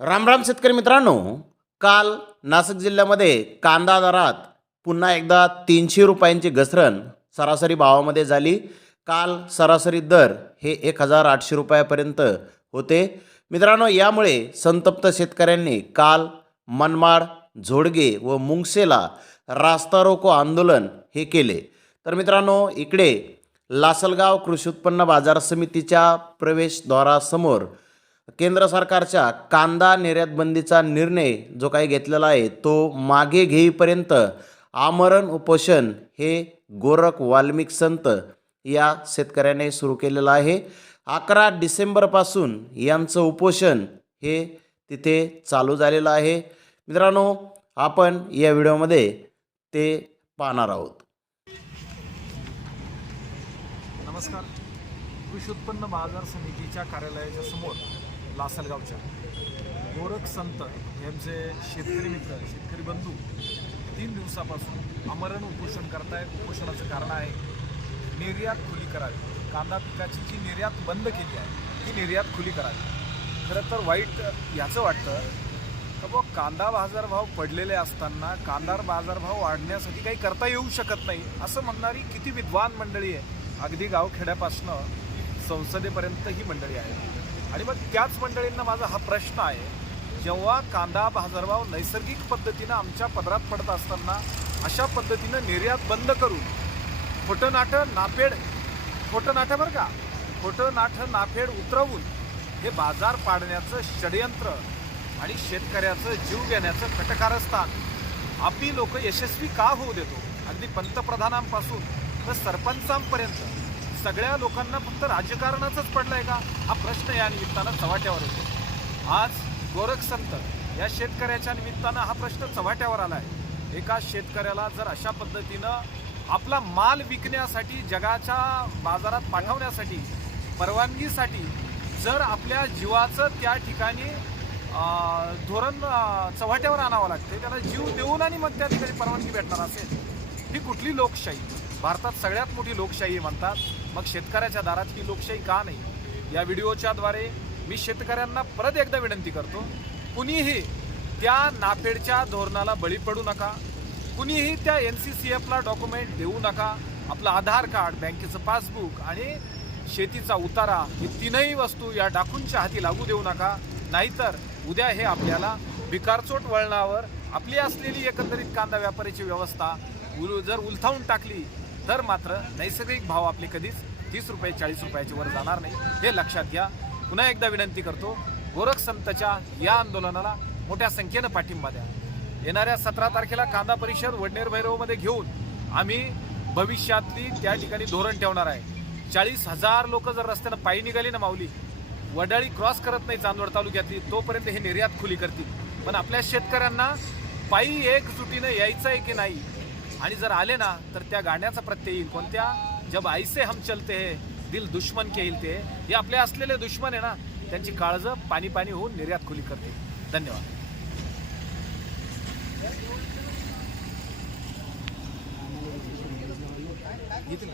रामराम शेतकरी मित्रांनो काल नाशिक जिल्ह्यामध्ये कांदा दरात पुन्हा एकदा तीनशे रुपयांची घसरण सरासरी भावामध्ये झाली. काल सरासरी दर हे एक हजार आठशे रुपयापर्यंत होते. मित्रांनो यामुळे संतप्त शेतकऱ्यांनी काल मनमाड झोडगे व मुंगसेला रास्ता रोको आंदोलन हे केले. तर मित्रांनो इकडे लासलगाव कृषी उत्पन्न बाजार समितीच्या प्रवेशद्वारासमोर केंद्र सरकारच्या कांदा निर्यात बंदीचा निर्णय जो काही घेतलेला आहे तो मागे घेईपर्यंत आमरण उपोषण हे गोरख वाल्मिक संत या शेतकऱ्याने सुरू केलेलं आहे. अकरा डिसेंबरपासून यांचं उपोषण हे तिथे चालू झालेलं आहे. मित्रांनो आपण या व्हिडिओमध्ये ते पाहणार आहोत. नमस्कार. कृषी उत्पन्न बाजार समितीच्या कार्यालयाच्या समोर लासलगावच्या. गोरख संत यांचे शेतकरी मित्र शेतकरी बंधू तीन दिवसापासून अमरण उपोषण करतायत उपोषणाचं कारण आहे निर्यात खुली करावी. कांदा पिकाची जी निर्यात बंद केली आहे ती निर्यात खुली करावी. खरं तर वाईट याचं वाटतं का बुवा कांदा बाजारभाव पडलेले असताना कांदा बाजारभाव वाढण्यासाठी काही करता येऊ शकत नाही असं म्हणणारी किती विद्वान मंडळी आहे. अगदी गावखेड्यापासनं संसदेपर्यंत ही मंडळी आहे आणि मग त्याच मंडळींना माझा हा प्रश्न आहे जेव्हा कांदा बाजारभाव नैसर्गिक पद्धतीनं आमच्या पदरात पडत असताना अशा पद्धतीनं निर्यात बंद करून खोटं नाटं नाफेड खोटं नाटं बरं का खोटं नाठं नाफेड उतरवून हे बाजार पाडण्याचं षडयंत्र आणि शेतकऱ्याचं जीव घेण्याचं कटकारस्थान आपली लोक यशस्वी का होऊ देतो? अगदी पंतप्रधानांपासून तर सरपंचांपर्यंत. सगळ्या लोकांना फक्त राजकारणाचंच पडलंय का? हा प्रश्न या निमित्तानं चव्हाट्यावर येतो आज गोरख संत या शेतकऱ्याच्या निमित्तानं हा प्रश्न चव्हाट्यावर आलाय. एका शेतकऱ्याला जर अशा पद्धतीनं आपला माल विकण्यासाठी जगाच्या बाजारात पाठवण्यासाठी परवानगीसाठी जर आपल्या जीवाचं त्या ठिकाणी धोरण चव्हाट्यावर आणावं लागते त्याला जीव देऊन आणि मग त्या ठिकाणी परवानगी भेटणार असेल. ही कुठली लोकशाही? भारतात सगळ्यात मोठी लोकशाही म्हणतात. मग शेतकऱ्याच्या दारात ही लोकशाही का नाही? या व्हिडिओच्या द्वारे मी शेतकऱ्यांना परत एकदा विनंती करतो कुणीही त्या नाफेडच्या धोरणाला बळी पडू नका. कुणीही त्या एन सी सी एफला डॉक्युमेंट देऊ नका. आपलं आधार कार्ड बँकेचं पासबुक आणि शेतीचा उतारा ही तीनही वस्तू या डाकूंच्या हाती लागू देऊ नका. नाहीतर उद्या हे आपल्याला भिकारचोट वळणावर आपली असलेली एकंदरीत कांदा व्यापाऱ्याची व्यवस्था उल जर उलथावून टाकली तर मात्र नैसर्गिक भाव आपले कधीच तीस रुपये चाळीस रुपयाच्या वर जाणार नाही. हे लक्षात घ्या. पुन्हा एकदा विनंती करतो गोरख संतच्या या आंदोलनाला मोठ्या संख्येनं पाठिंबा द्या. येणाऱ्या सतरा तारखेला कांदा परिषद वडनेर भैरवमध्ये घेऊन आम्ही भविष्यातली त्या ठिकाणी धोरण ठेवणार आहे. चाळीस हजार लोक जर रस्त्यानं पायी निघाली ना माऊली वडाळी क्रॉस करत नाही चांदवड तालुक्यातली तोपर्यंत हे निर्यात खुली करतील. पण आपल्या शेतकऱ्यांना पायी एकजुटीनं यायचं आहे की नाही आणि जर आले ना तर त्या गाण्याचा प्रत्यय येईल. कोणत्या? जब ऐसे हम चलते हे दिल दुश्मन के ते हे. आपले असलेले दुश्मन आहे ना त्यांची काळजं पाणी पाणी होऊन निर्यात खुली करते. धन्यवाद. येते